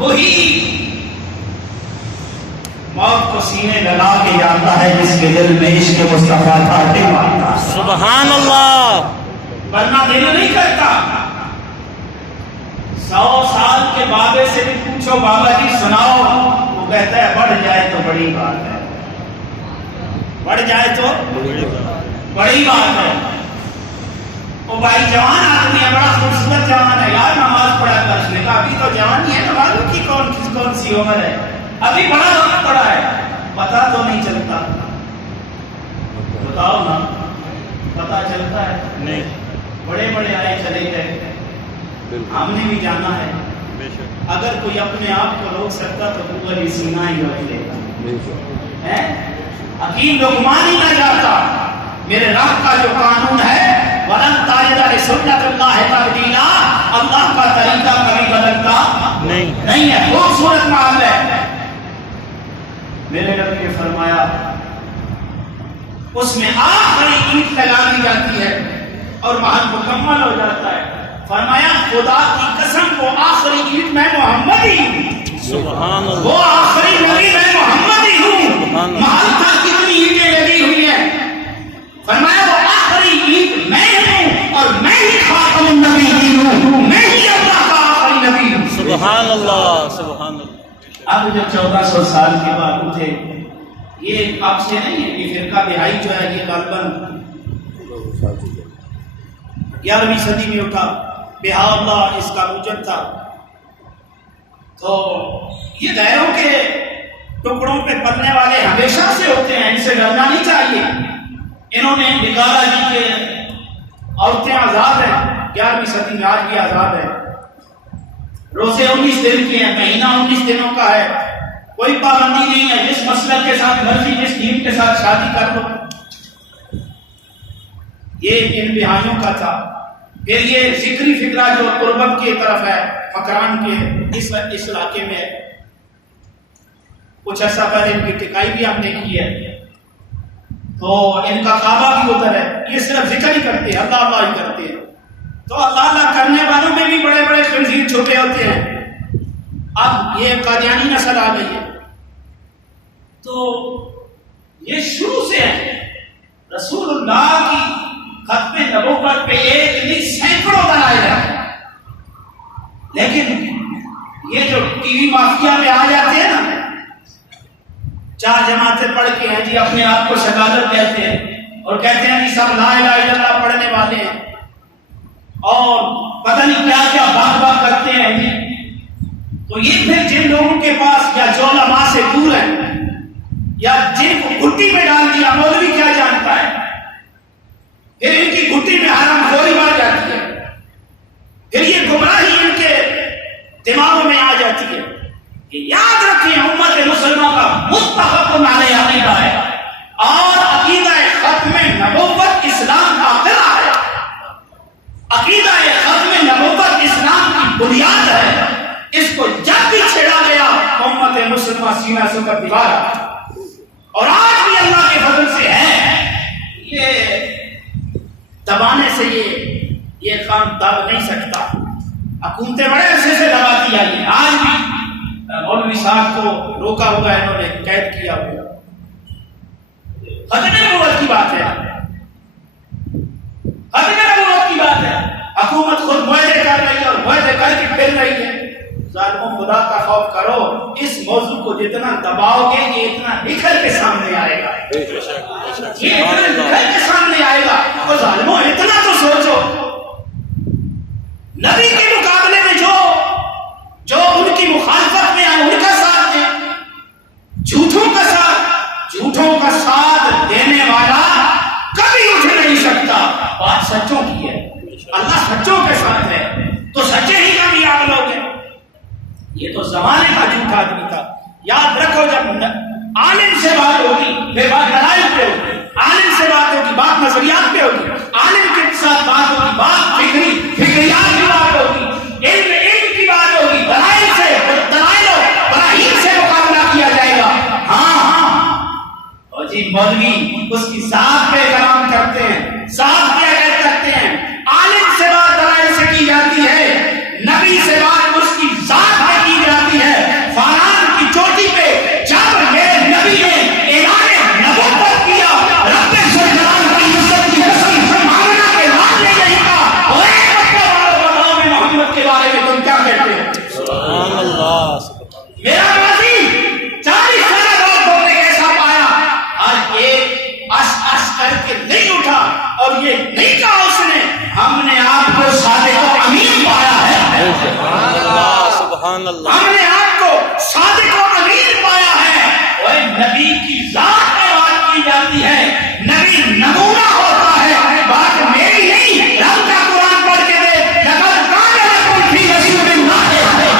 وہی موت کو سینے لگا کے جاتا ہے جس کے دل میں عشق مصطفیٰ تھا مارتا. سبحان اللہ. ورنہ دل نہیں کرتا. 100 سال کے بابے سے بھی پوچھو بابا جی سناؤ، وہ کہتا ہے بڑھ جائے تو بڑی بات ہے، بڑھ جائے تو بڑی بات ہے. وہ بھائی جوان آدمی ہے، بڑا خوبصورت جوان ہے، یار نماز پڑھا کر. اس نے کہا ابھی تو جوان ہی ہے، نمازوں کی کون سی عمر ہے، ابھی بڑا وقت پڑا ہے. پتا تو نہیں چلتا. بتاؤ نا، پتا چلتا ہے؟ نہیں. بڑے بڑے آئے چلے گئے، ہم نے بھی جانا ہے. اگر کوئی اپنے آپ کو روک سکتا تو پورا سینہ ہی روک لیتا. حکیم لقمان ہی نہ جاتا. میرے رب کا جو قانون ہے وَلَن تَجِدَ لِسُنَّتِ اللَّهِ تَبْدِيلًا، اللہ کا طریقہ کبھی بدلتا نہیں ہے. خوبصورت محل ہے. میرے رب نے فرمایا اس میں آخری اینٹ لگا دی جاتی ہے اور محل مکمل ہو جاتا ہے. فرمایا خدا کی قسم وہ آخری اینٹ میں محمد ہی ہوں. سبحان اللہ. وہ آخری نبی میں محمد ہی ہوں. محل کا کتنی اینٹیں لگی ہوئی ہیں. فرمایا وہ آخری اینٹ میں ہوں اور میں ہی خاتم النبی ہوں، میں ہی اللہ کا آخری نبی ہوں. سبحان اللہ. سبحان اللہ. اب جو 1400 سال کے بعد اٹھے، یہ اب سے نہیں ہے. یہ فرقہ بہائی جو ہے یہ غالباً 11ویں صدی میں اٹھا. بہا اللہ اس کا موجب تھا. تو یہ غیروں کے ٹکڑوں پہ پلنے والے ہمیشہ سے ہوتے ہیں، ان سے ڈرنا نہیں چاہیے. انہوں نے نکالا جی کہ عورتیں آزاد ہیں. 11ویں صدی میں آج بھی آزاد ہے. روزے 19 دن کے ہیں، مہینہ 19 دنوں کا ہے. کوئی پابندی نہیں ہے. جس مسلک کے ساتھ مرضی جس دین کے ساتھ شادی کر دو. یہ ان بہائیوں کا تھا. پھر یہ ذکری فکرہ جو قربت کی طرف ہے، فقران کے اس علاقے میں کچھ ایسا پہلے ان کی ٹکائی بھی ہم نے کی ہے. تو ان کا کعبہ بھی ادھر ہے. یہ صرف ذکر ہی کرتے ہیں، اللہ اللہ ہی کرتے ہیں. تو اللہ اللہ کرنے والوں میں بھی بڑے بڑے خنزیر چھپے ہوتے ہیں. اب یہ قادیانی نسل آ گئی ہے. تو یہ شروع سے ہے. رسول اللہ کی ختم نبوت پہ ایک نہیں سینکڑوں بنائے جاتے ہیں. لیکن یہ جو ٹی وی مافیا میں آ جاتے ہیں نا، 4 جماعتیں پڑھ کے ہیں جی اپنے آپ کو شہادت کہتے ہیں اور کہتے ہیں جی سب لا الہ الا اللہ پڑھنے والے ہیں اور پتہ نہیں کیا کیا بات کرتے ہیں جی. تو یہ پھر جن لوگوں کے پاس یا جو علماء سے دور ہیں یا جن کو گھٹی میں ڈال دیا مولوی کیا جانتا ہے، پھر ان کی گھٹی میں حرام خوری بڑھ جاتی ہے. پھر یہ گمراہی ان کے دماغوں میں آ جاتی ہے. یاد رکھیں امت مسلمہ کا متفق علیہ عقیدہ ہے اور عقیدہ ختم نبوت اسلام کا عقیدہ ہے. عقیدہ ختم نبوت اسلام کی بنیاد ہے. اس کو جب بھی چھیڑا گیا امت مسلمہ سینہ سے کر دیوار. اور آج بھی اللہ کے فضل سے ہے. یہ دبانے سے یہ کام دب نہیں سکتا. حکومتیں بڑے عرصے سے دباتی آئی ہیں. آج بھی مولوی صاحب کو روکا ہوا ہے، انہوں نے قید کیا ہوا. ختم نبوت کی بات ہے، ختم نبوت کی بات ہے. حکومت خود معاہدے کر رہی ہے اور معاہدے کر کے پھر رہی ہے. ظالموں خدا کا خوف کرو. اس موضوع کو جتنا دباؤ گے یہ اتنا نکھر کے سامنے آئے گا. یہ اتنا نکھر کے سامنے آئے گا. تو ظالموں اتنا تو سوچو، نبی کے مقابلے میں جو ان کی مخالفت میں ان کا ساتھ دیں، جھوٹوں کا ساتھ دینے والا کبھی اٹھ نہیں سکتا. بات سچوں کی ہے، اللہ سچوں کے ساتھ ہے تو سچے ہی کامیاب لوگ ہیں. یہ تو زمانے کا جھوٹا آدمی تھا. یاد رکھو جب عالم سے بات ہوگی پھر بات لڑائی پہ ہوگی، عالم سے بات ہوگی بات نظریات پہ ہوگی، عالم کے ساتھ بات ہوگی بات فکریات کی بات ہوگی، علم کی بات ہوگی، دلائل و براہین سے مقابلہ کیا جائے گا. ہاں اور جی مولوی اس کی ذات پہ احترام کرتے ہیں، ذات پہ عزت کرتے ہیں. عالم سے بات دلائل سے کی جاتی ہے، نبی سے بات اس کی ذات پہ کی جاتی ہے. سبحان اللہ. ہم نے آپ کو صادق و امین پایا ہے. اور نبی کی ذات میں بات کی جاتی ہے, نبی نمونہ ہوتا ہے. بات میری نہیں, رب کا قرآن پڑھ کے دے. لقد کان لکم فی رسول اللہ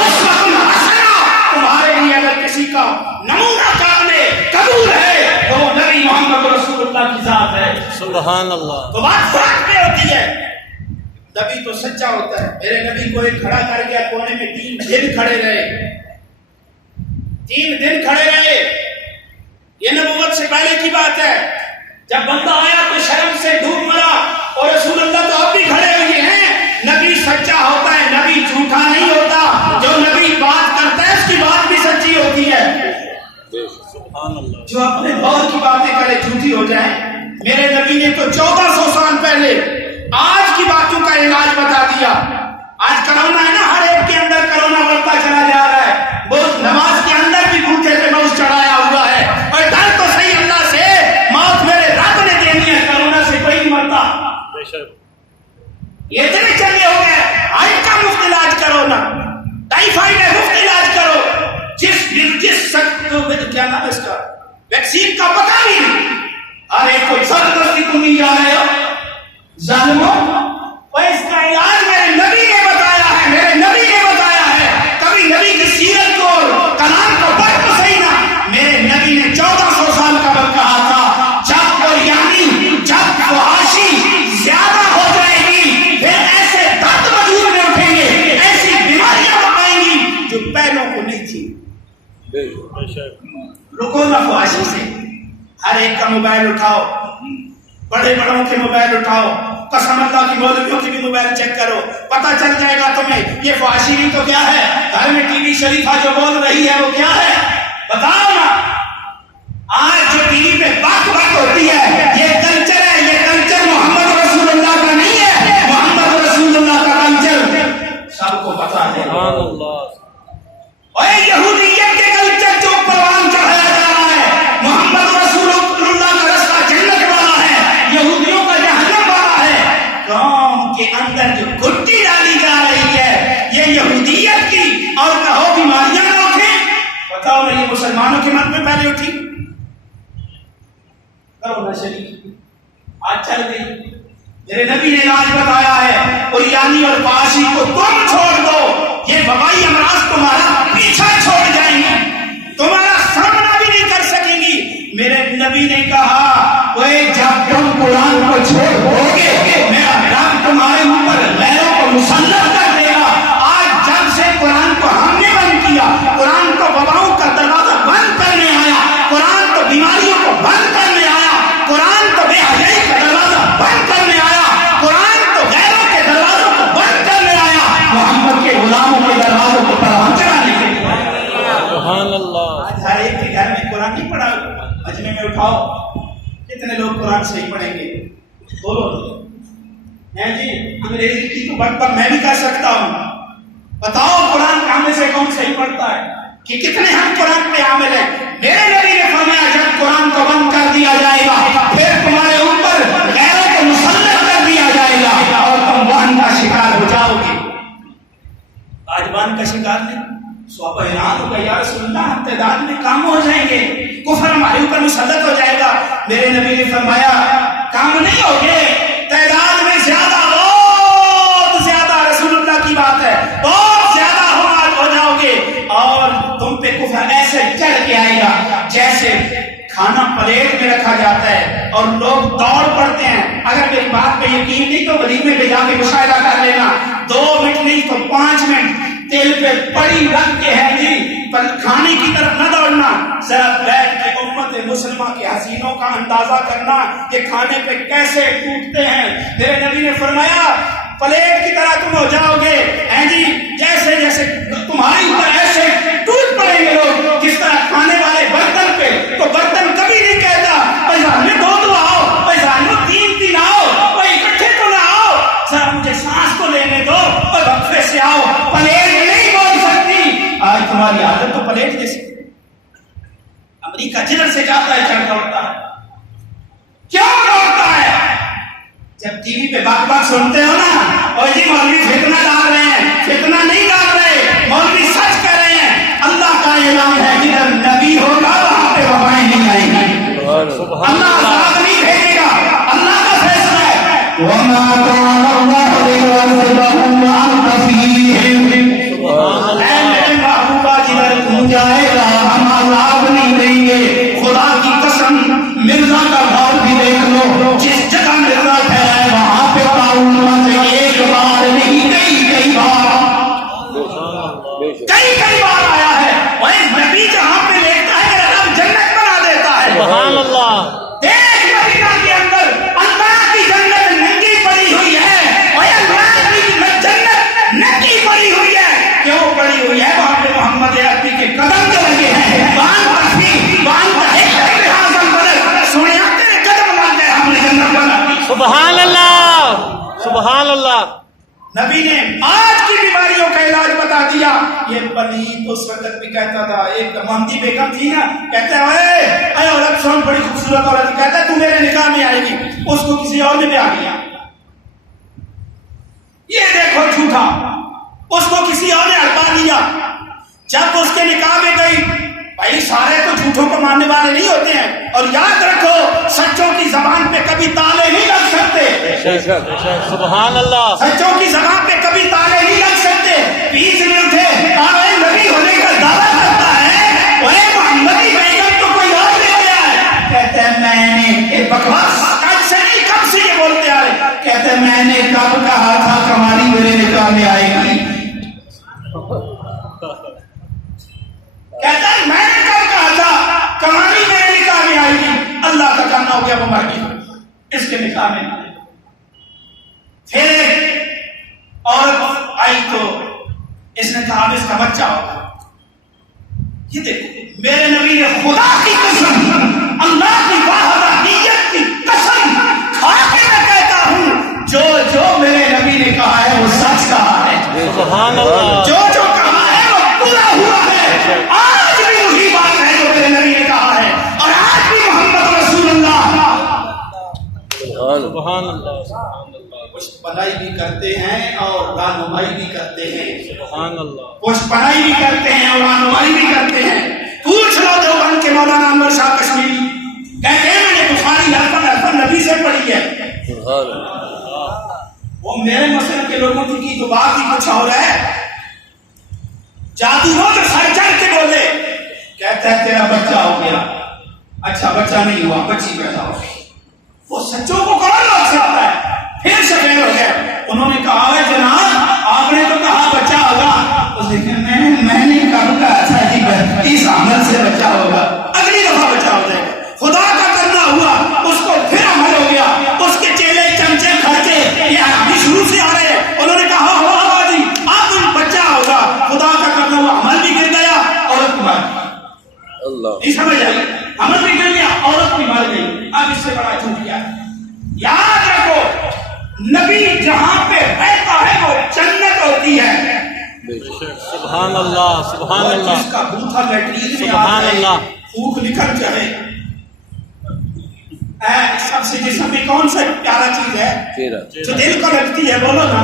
اسوۃ حسنہ. تمہارے لیے اگر کسی کا نمونہ قابل قبول ہے تو وہ نبی محمد رسول اللہ کی ذات ہے. سبحان اللہ. تو بات فرق میں ہوتی ہے. نبی تو سچا ہوتا ہے. میرے نبی کو ایک کھڑا کر گیا کونے میں, 3 دن کھڑے رہے. 3 دن کھڑے رہے. یہ نبوت سے پہلے کی بات ہے. جب بندہ آیا تو شرم سے ڈوب مرا, اور رسول اللہ تو اب بھی کھڑے ہوئے ہیں. نبی سچا ہوتا ہے, نبی جھوٹا نہیں ہوتا. جو نبی بات کرتا ہے اس کی بات بھی سچی ہوتی ہے. سبحان اللہ. جو اپنے دور کی باتیں کرے جھوٹی ہو جائے. میرے نبی نے تو 1400 سال پہلے آج کی باتوں کا علاج بتا دیا. آج کرونا ہے نا, ہر ایک کے اندر کرونا بڑھتا چلا جا رہا ہے. وہ نماز کے اندر بھی بھوکے پہ موت چڑھایا ہوا ہے. اور ڈر تو صحیح اللہ سے, موت میرے رب نے دینی ہے. کرونا سے کوئی نہیں مرتا. بے شک. یہ اتنے چلے ہو گئے. آج کا مفت علاج کرو نا, ٹائیفائڈ ہے مفت علاج کرو. جس کیا نام ہے اس کا, ویکسین کا پتہ نہیں. ارے کوئی زبردستی تم نہیں جا رہے ہو ظالموں. اور اس کا علاج میرے نبی نے بتایا ہے, میرے نبی نے بتایا ہے. کبھی نبی کی سیرت کو اور کلام کو پڑھ تو صحیح نا. میرے نبی نے 1400 سال قبل کہا تھا, جب اور یعنی جب فحاشی زیادہ ہو جائے گی پھر ایسے درد وجود میں اٹھیں گے, ایسی بیماریاں بتائیں گی جو پہلوں کو نہیں تھی. بے شک. رکو نہ فحاشی سے. ہر ایک کا موبائل اٹھاؤ, بڑے بڑوں کے موبائل اٹھاؤ, قسم اللہ کی مولویوں کی بھی موبائل چیک کرو, پتہ چل جائے گا تمہیں. یہ فحاشی تو کیا ہے, گھر میں ٹی وی شریفہ جو بول رہی ہے وہ کیا ہے بتاؤ نا. آج جو ٹی وی پہ بک بک ہوتی ہے یہ کلچر ہے. یہ کلچر محمد رسول اللہ کا نہیں ہے. محمد رسول اللہ کا کلچر سب کو پتا ہے. سبحان اللہ. اور یہودیت کے کلچر جو پروان چڑھایا جا رہا ہے, محمد رسول اللہ کا رستہ جنت والا ہے, یہودیوں کا جہنم والا ہے. قوم کے اندر جو گٹی ڈالی جا رہی ہے یہ یہودیت کی, اور کہو بیماریاں نہ اٹھیں. بتاؤ نا, یہ مسلمانوں کے من میں پہلے اٹھی. کرو نا شریف, آج چل گئی. میرے نبی نے علاج بتایا ہے, اور یعنی اور فحاشی کو تم چھوڑ دو, یہ وبائی امراض تمہارا پیچھا چھوڑ جائیں گے, تمہارا سامنا بھی نہیں کر سکیں گی. میرے نبی نے کہا, وہ جب تم قرآن کو چھوڑ دو گے میرا رب تمہارے اوپر غیروں کو مسلط کر دے گا. آج جب سے قرآن کو ہم نے بند کیا, قرآن کو وباؤں کا دروازہ بند کرنے آیا, قرآن تو بیماریوں کو بند کرنے آیا, قرآن تو بے حیائی کا دروازہ بند کرنے آیا, قرآن تو غیروں کے دروازوں کو بند کرنے آیا, محمد کے غلاموں کے دروازوں کو پروان چڑھانے کے لیے. سبحان اللہ. آج ہر ایک کے گھر میں قرآن نہیں پڑھا. مجمع میں اٹھاؤ, کتنے لوگ قرآن صحیح پڑھیں گے بولو. ہیں جی, انگریزی کی تو بک بک میں بھی کر سکتا ہوں. بتاؤ قرآن کام میں سے کون صحیح پڑھتا ہے, کہ کتنے ہم قرآن پہ عامل ہیں. میرے نبی نے فرمایا جب قرآن کو بند کر دیا جائے گا پھر تمہارے اوپر غیروں کو مسلط کر دیا جائے گا اور تم وہن کا شکار ہو جاؤ گے. آج وہن کا شکار نہیں, صحابہ حیران ہو گئے, یا رسول اللہ ہم تعداد میں کام ہو جائیں گے, کفر ہمارے اوپر مسلط ہو جائے گا. میرے نبی نے فرمایا کام نہیں ہوگے, تعداد میں زیادہ, بہت زیادہ, رسول اللہ کی بات ہے, بہت زیادہ ہو جاؤ گے, اور تم پہ کفر ایسے چڑھ کے آئے گا جیسے کھانا پلیٹ میں رکھا جاتا ہے اور لوگ دوڑ پڑتے ہیں. اگر میری بات پہ یقین نہیں تو ولیمے میں جا کے مشاہدہ کر لینا, 2 منٹ نہیں تو 5 منٹ تیل پہ پڑی رکھ کے ہے جی, پر کھانے کی طرف نہ دوڑنا. ذرا بیٹھ کے امت مسلمہ کے حسینوں کا اندازہ کرنا کہ کھانے پہ کیسے ٹوٹتے ہیں. میرے نبی نے فرمایا پلیٹ کی طرح تم ہو جاؤ گے, ہیں جی, جیسے جیسے تمہاری اوپر ایسے ٹوٹ پڑیں گے لوگ جس طرح کھانے والے برتن پہ. تو برتن کبھی نہیں کہتا بھائی میں 2 آؤ, بھائی 3 آؤ, بھائی اکٹھے تو نہ آؤ, ذرا مجھے سانس کو لینے دو اور وقفے سے آؤ. پلیٹ نہیں بول سکتی. آج تمہاری عادت تو پلیٹ جیسی. امریکہ جدھر سے جاتا ہے چڑھ دوڑتا ہے. کیوں دوڑتا ہے؟ جب ٹی وی پہ بات سنتے ہو نا, اور جی مولوی فتنہ ڈال رہے ہیں, فتنہ نہیں ڈال رہے, مولوی سچ جائے گا ہم عذاب نہیں دیں گے. خدا کی قسم مرزا کا گھر بھی دیکھ لو, جس جگہ مرزا ٹھہرا ہے وہاں پہ طاعون مچے. ایک بار نہیں کئی بار آیا ہے. وہ نبی جہاں پہ لیٹا ہے رب جنت بنا دیتا ہے. سبحان اللہ. دیکھ مدینہ کے اندر اللہ کی جنت ننگی پڑی ہوئی ہے. اور اللہ کی جنت ننگی پڑی ہوئی ہے. کیوں پڑی ہوئی ہے؟ وہاں پہ محمد عربی کے قدم جو لگے ہیں. بان کا ایک اعظم بدل سونے تیرے قدم لگ گئے, ہم نے جنت بنا دی. سبحان اللہ. سبحان اللہ. نبی نے آج کی بیماریوں کا علاج بتا دیا. یہ پلیت اس وقت بھی کہتا تھا, ایک مہندی بیگم تھی نا, کہتے ہیں اے عورت سن بڑی خوبصورت عورت, کہتا ہے تو میرے نکاح میں آئے گی. اس کو کسی اور نے بھی آ گیا. یہ دیکھو جھوٹا, اس کو کسی اور نے ہٹا دیا. جب اس کے نکاح میں گئی, بھائی سارے تو جھوٹوں کو ماننے والے نہیں ہوتے ہیں. اور یاد رکھو سچوں کی زبان پہ کبھی تالے نہیں لگ سکتے. سبحان اللہ. سچوں کی زبان پہ کبھی تالے نہیں لگ سکتے. بیچ میں اٹھے آئے نبی ہونے کا دعویٰ کرتا ہے, وہ محمدی بیگم تو کوئی اور لے گیا ہے. کہتے ہیں میں نے بکواس آج سے نہیں کب سے یہ بولتے آ رہے. کہتے ہیں میں نے کب کہا تھا کماری میرے نکاح میں آئے گی. کہتا ہے میں نے کب کہا تھا کماری میرے نکاح میں آئے گی. اللہ کا جانا ہو گیا وہ مر گئی اس کے نکاح میں. پھر عورت آئی تو اس نے کہا اب اس کا بچہ ہوگا. یہ دیکھو میرے نبی نے خدا کی قسم, اللہ کی وحدانیت کی قسم کھا کے میں کہتا ہوں, جو میرے نبی نے کہا ہے وہ سچ کہا ہے. سبحان اللہ. جو کہا ہے وہ پورا ہوا ہے. آج بھی وہی بات ہے جو میرے نبی نے کہا ہے, اور آج بھی محمد رسول اللہ سبحان اللہ. کچھ پڑھائی بھی کرتے ہیں اور رہنمائی بھی کرتے ہیں. سبحان اللہ. کچھ پڑھائی بھی کرتے ہیں اور رہنمائی بھی کرتے ہیں. پوچھ لو دیوبند کے مولانا انور شاہ کشمیری, کہتے ہیں میں نے بخاری حرفن نبی سے پڑھی ہے. وہ میرے مسلک کے لوگوں کی تو بات ہی کچھ اور ہے. جادو ہو جو سر چڑھ کے بولے, کہتا ہے تیرا بچہ ہو گیا. اچھا بچہ نہیں ہوا, بچی پیدا ہو گئی. وہ سچوں کو کون روک سکتا ہے؟ پھر شکل ہو گیا. انہوں نے کہا ہے جناب آپ نے تو کہا بچہ ہوگا. میں نے کب کہا تھا جی اس عمل سے بچہ ہوگا, اگلی دفعہ بچہ ہو جائے گا. خدا کا کرنا ہوا, اس کو پھر عمل ہو گیا. اس کے چیلے چمچے خرچے یہ ابھی شروع سے آ رہے ہیں. انہوں نے کہا ہوا جی اب بچہ ہوگا. خدا کا کرنا ہوا, عمل بھی گر گیا, عورت مر گئی. نہیں سمجھ آئی, عمل بھی گر گیا, عورت بھی مر گئی. اب اس سے بڑا جھوٹ کیا ہے؟ یاد رکھو نبی جہاں پہ رہتا ہے وہ جنت ہوتی ہے. سبحان اللہ. سبحان اللہ. جس کا بوتھا لیٹرین میں سبحان اللہ. پھوک نکل جائے. سب سے جسم میں کون سا پیارا چیز ہے جو دل کو لگتی ہے؟ بولو نا.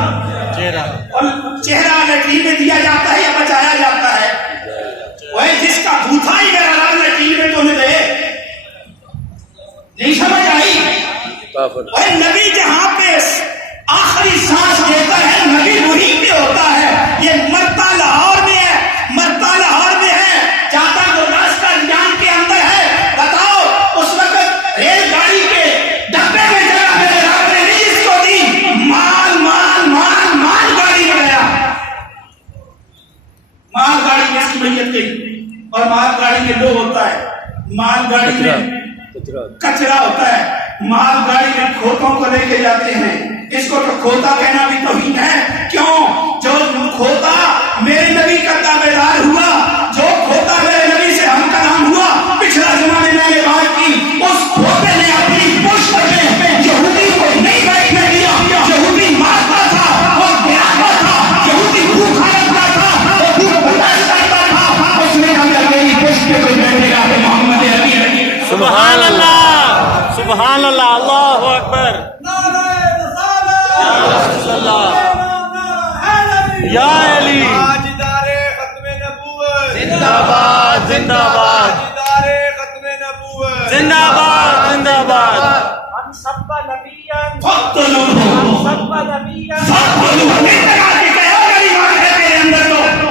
چہرہ. اور چہرہ لیٹرین میں دیا جاتا ہے یا بچایا جاتا ہے؟ وہ جس کا بوتھا ہی میرا رب لیٹرین میں تو نہیں دے. نہیں سمجھ آئی؟ نبی جہاں پہ آخری سانس دیتا ہے نبی وہیں پہ ہوتا ہے. یہ مرتا لاہور میں ہے, مرتا لاہور میں ہے, جاتا گرداستا جان کے اندر ہے. بتاؤ اس وقت ریل گاڑی کے ڈبے میں جگہ میرے رب نے نہیں اس کو دی. مال مال مال مال گاڑی میں گیا. مال گاڑی میں اس کی میت گئی. اور مال گاڑی میں لو ہوتا ہے, مال گاڑی میں کچرا ہوتا ہے. مال گاڑی میں کھوتوں کو لے کے جاتے ہیں. اس کو تو کھوتا کہنا بھی توہین ہے. کیوں؟ جو کھوتا میرے نبی کا تابعدار ہوا, جو کھوتا میرے نبی سے ہم کلام ہوا, پچھلا زمانے میں نے بات کی, اس کھوتے نے اپنی پشت میں یہودی کو نہیں بیٹھنے دیا. یہودی مارتا تھا, وہ گراتا تھا, یہودی بھوکا رکھتا تھا, وہ بھوک برداشت کرتا تھا. اس نے ہمیں میری پشت پہ کوئی بیٹھے گا کہ محمد عربی. سبحان اللہ. سبحان اللہ. اللہ اکبر. یا علی. تاجدار ختم نبوت زندہ باد. زندہ باد. تاجدار ختم نبوت زندہ باد. زندہ باد. ہم سب کا نبیان فقتلوہ. ہم سب کا نبیان فقتلوہ. اس طرح کی کہو میری بات ہے میرے اندر تو.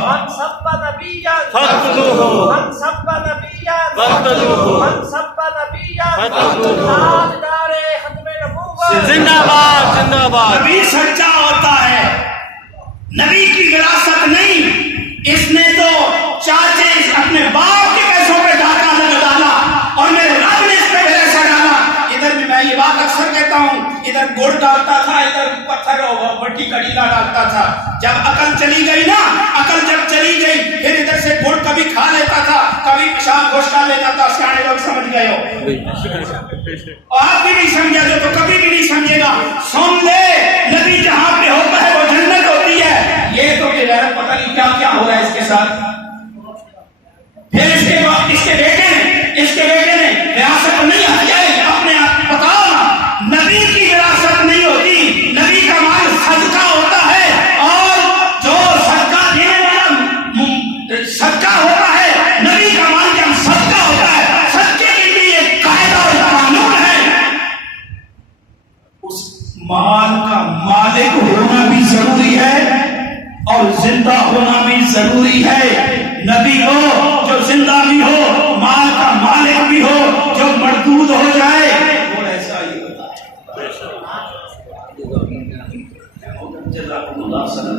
من سب نبيا فاقتلوه. من سب نبيا فاقتلوه. من سب نبيا فاقتلوه. تاجدار ختم نبوت زندہ باد زندہ باد. نبی سچا ہوتا ہے، نبی کی وراثت نہیں، اس نے تو چاچے اپنے باپ کے پیسوں پہ ڈاکہ لگا ڈالا اور میرے رب نے اس پہ پیسہ ڈالا. ادھر بھی میں یہ بات اکثر کہتا ہوں، ادھر گڑ ڈالتا تھا، ادھر پتھر اور مٹی کا ڈیلا ڈالتا تھا. جب عقل چلی گئی نا، عقل جب چلی گئی پھر ادھر سے گڑ کبھی کھا لیتا تھا، کبھی پیشاب گوشت کھا لیتا تھا. سیانے لوگ سمجھ گئے ہو، اور آپ بھی نہیں سمجھا جو تو کبھی بھی نہیں سمجھے گا. سن لے، نبی جہاں پہ ہوتا ہے وہ جنت ہوتی ہے. یہ تو کہ پتہ نہیں کیا کیا ہو رہا ہے اس کے ساتھ. پھر اس کے بعد اس کے بیٹے نے وراثت نہیں ہتھیار اپنے آپ بتاؤ نا، نبی کی وراثت نہیں ہوتی، نبی کا مال صدقہ ہوتا ہے. اور جو صدقہ دینے والا صدقہ ہوتا ہے، نبی کا مال جب صدقہ ہوتا ہے، صدقے کے لیے ایک قاعدہ اور قانون ہے. اس مال کا مالک ہونا بھی ضروری ہے اور زندہ ہونا بھی ضروری ہے. نبی ہو جو زندہ بھی ہو، مال کا مالک بھی ہو، جو مردود ہو جائے وہ ایسا ہی ہوتا ہے. جزاکم اللہ خیرا.